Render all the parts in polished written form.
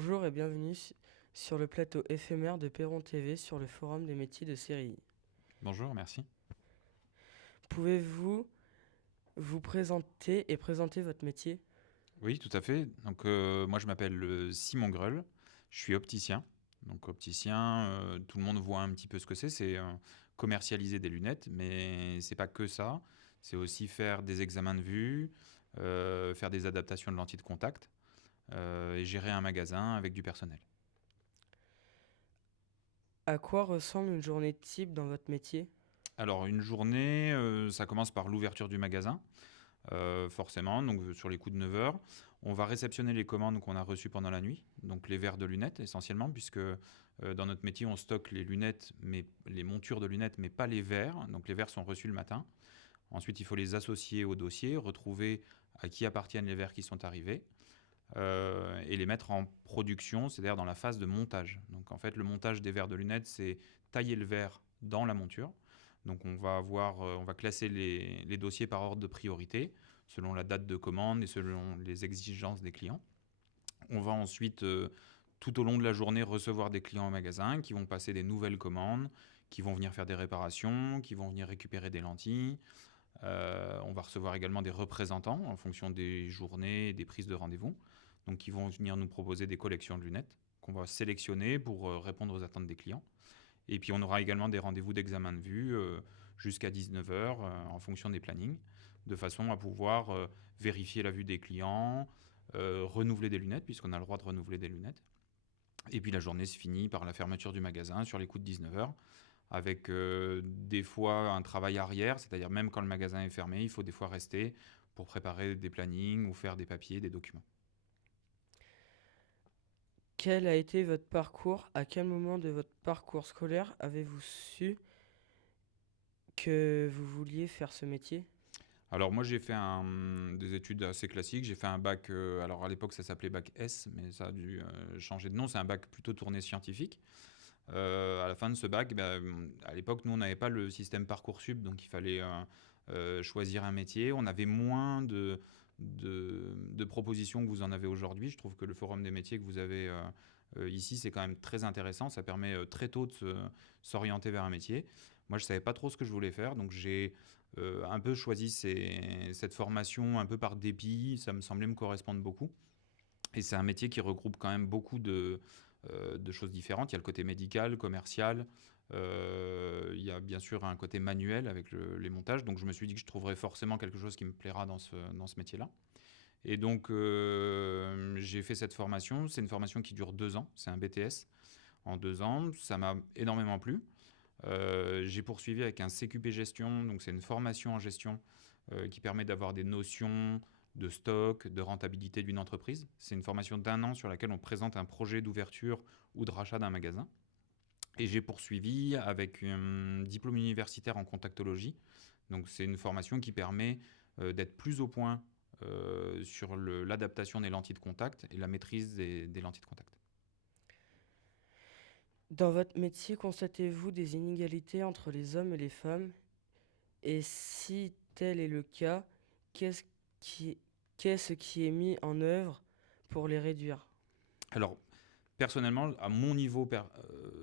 Bonjour et bienvenue sur le plateau éphémère de Perron TV sur le forum des métiers de CRI. Bonjour, merci. Pouvez-vous vous présenter et présenter votre métier? Oui, tout à fait. Donc, moi, je m'appelle Simon Greul. Je suis opticien. Donc, opticien, tout le monde voit un petit peu ce que c'est. C'est commercialiser des lunettes, mais c'est pas que ça. C'est aussi faire des examens de vue, faire des adaptations de lentilles de contact et gérer un magasin avec du personnel. À quoi ressemble une journée type dans votre métier? Alors, une journée, ça commence par l'ouverture du magasin. Forcément, donc sur les coups de 9 heures. On va réceptionner les commandes qu'on a reçues pendant la nuit, donc les verres de lunettes essentiellement, puisque dans notre métier, on stocke les lunettes, mais les montures de lunettes, mais pas les verres. Donc les verres sont reçus le matin. Ensuite, il faut les associer au dossier, retrouver à qui appartiennent les verres qui sont arrivés, et les mettre en production, c'est-à-dire dans la phase de montage. Donc en fait, le montage des verres de lunettes, c'est tailler le verre dans la monture. Donc on va classer les dossiers par ordre de priorité, selon la date de commande et selon les exigences des clients. On va ensuite, tout au long de la journée, recevoir des clients au magasin qui vont passer des nouvelles commandes, qui vont venir faire des réparations, qui vont venir récupérer des lentilles. On va recevoir également des représentants en fonction des journées et des prises de rendez-vous. Donc, qui vont venir nous proposer des collections de lunettes qu'on va sélectionner pour répondre aux attentes des clients. Et puis, on aura également des rendez-vous d'examen de vue jusqu'à 19 heures en fonction des plannings, de façon à pouvoir vérifier la vue des clients, renouveler des lunettes, puisqu'on a le droit de renouveler des lunettes. Et puis, la journée se finit par la fermeture du magasin sur les coups de 19 heures avec des fois un travail arrière, c'est-à-dire même quand le magasin est fermé, il faut des fois rester pour préparer des plannings ou faire des papiers, des documents. Quel a été votre parcours? À quel moment de votre parcours scolaire avez-vous su que vous vouliez faire ce métier? Alors moi j'ai fait des études assez classiques, j'ai fait un bac, alors à l'époque ça s'appelait bac S, mais ça a dû changer de nom, c'est un bac plutôt tourné scientifique. À la fin de ce bac, à l'époque nous on n'avait pas le système Parcoursup, donc il fallait choisir un métier. On avait moins de propositions que vous en avez aujourd'hui. Je trouve que le forum des métiers que vous avez ici, c'est quand même très intéressant. Ça permet très tôt de s'orienter vers un métier. Moi, je ne savais pas trop ce que je voulais faire, donc j'ai un peu choisi cette formation un peu par dépit. Ça me semblait me correspondre beaucoup. Et c'est un métier qui regroupe quand même beaucoup de choses différentes. Il y a le côté médical, commercial. Il y a bien sûr un côté manuel avec les montages. Donc je me suis dit que je trouverais forcément quelque chose qui me plaira dans ce métier-là. Et donc j'ai fait cette formation. C'est une formation qui dure 2 ans. C'est un BTS en 2 ans. Ça m'a énormément plu. J'ai poursuivi avec un CQP gestion. Donc c'est une formation en gestion qui permet d'avoir des notions de stock, de rentabilité d'une entreprise. C'est une formation d'1 an sur laquelle on présente un projet d'ouverture ou de rachat d'un magasin. Et j'ai poursuivi avec un diplôme universitaire en contactologie. Donc c'est une formation qui permet d'être plus au point sur l'adaptation des lentilles de contact et la maîtrise des lentilles de contact. Dans votre métier, constatez-vous des inégalités entre les hommes et les femmes? Et si tel est le cas, qu'est-ce qui, qu'est-ce qui est mis en œuvre pour les réduire? Alors personnellement, à mon niveau,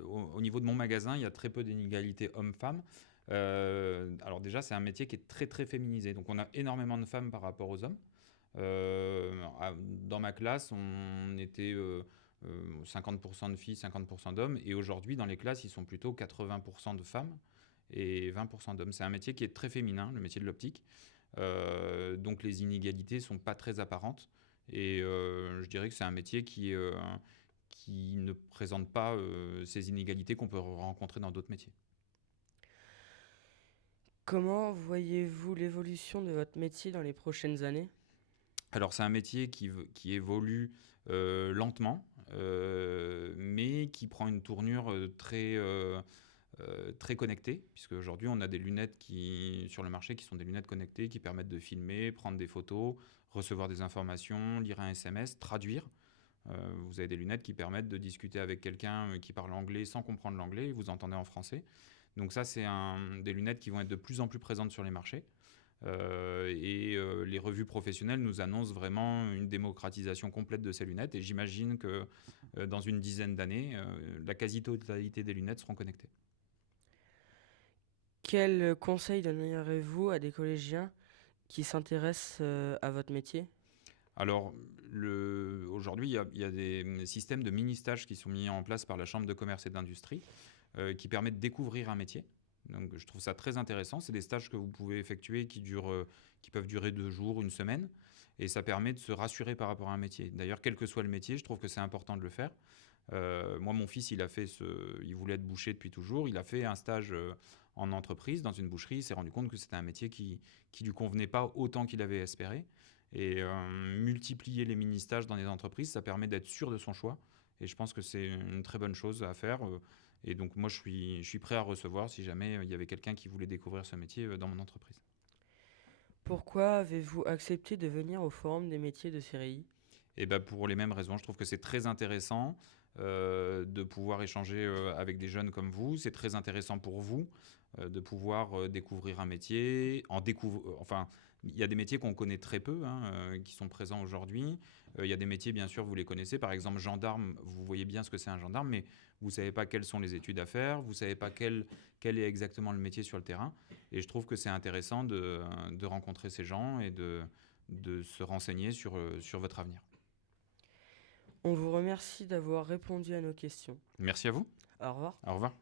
au niveau de mon magasin, il y a très peu d'inégalités hommes-femmes. Alors déjà, c'est un métier qui est très très féminisé. Donc on a énormément de femmes par rapport aux hommes. Dans ma classe, on était 50% de filles, 50% d'hommes. Et aujourd'hui, dans les classes, ils sont plutôt 80% de femmes et 20% d'hommes. C'est un métier qui est très féminin, le métier de l'optique. Donc les inégalités sont pas très apparentes. Et je dirais que c'est un métier qui ne présente pas ces inégalités qu'on peut rencontrer dans d'autres métiers. Comment voyez-vous l'évolution de votre métier dans les prochaines années? Alors c'est un métier qui évolue lentement, mais qui prend une tournure très connectée, puisque aujourd'hui on a des lunettes sur le marché qui sont des lunettes connectées qui permettent de filmer, prendre des photos, recevoir des informations, lire un SMS, traduire. Vous avez des lunettes qui permettent de discuter avec quelqu'un qui parle anglais sans comprendre l'anglais, et vous entendez en français. Donc ça, c'est des lunettes qui vont être de plus en plus présentes sur les marchés. Les revues professionnelles nous annoncent vraiment une démocratisation complète de ces lunettes et j'imagine que, dans une dizaine d'années, la quasi-totalité des lunettes seront connectées. Quel conseil donneriez-vous à des collégiens qui s'intéressent à votre métier? Alors, aujourd'hui, il y a des systèmes de mini-stages qui sont mis en place par la Chambre de commerce et d'industrie, qui permettent de découvrir un métier. Donc, je trouve ça très intéressant. C'est des stages que vous pouvez effectuer qui peuvent durer 2 jours, une semaine, et ça permet de se rassurer par rapport à un métier. D'ailleurs, quel que soit le métier, je trouve que c'est important de le faire. Moi, mon fils, il voulait être boucher depuis toujours. Il a fait un stage en entreprise, dans une boucherie. Il s'est rendu compte que c'était un métier qui lui convenait pas autant qu'il avait espéré. Et multiplier les mini-stages dans les entreprises, ça permet d'être sûr de son choix. Et je pense que c'est une très bonne chose à faire. Et donc, moi, je suis prêt à recevoir si jamais il y avait quelqu'un qui voulait découvrir ce métier dans mon entreprise. Pourquoi avez-vous accepté de venir au Forum des métiers de CRI? Et ben pour les mêmes raisons, je trouve que c'est très intéressant de pouvoir échanger avec des jeunes comme vous. C'est très intéressant pour vous de pouvoir découvrir un métier. Enfin, il y a des métiers qu'on connaît très peu, hein, qui sont présents aujourd'hui. Il y a des métiers, bien sûr, vous les connaissez. Par exemple, gendarme, vous voyez bien ce que c'est un gendarme, mais vous ne savez pas quelles sont les études à faire, vous ne savez pas quel est exactement le métier sur le terrain. Et je trouve que c'est intéressant de rencontrer ces gens et de se renseigner sur votre avenir. On vous remercie d'avoir répondu à nos questions. Merci à vous. Au revoir. Au revoir.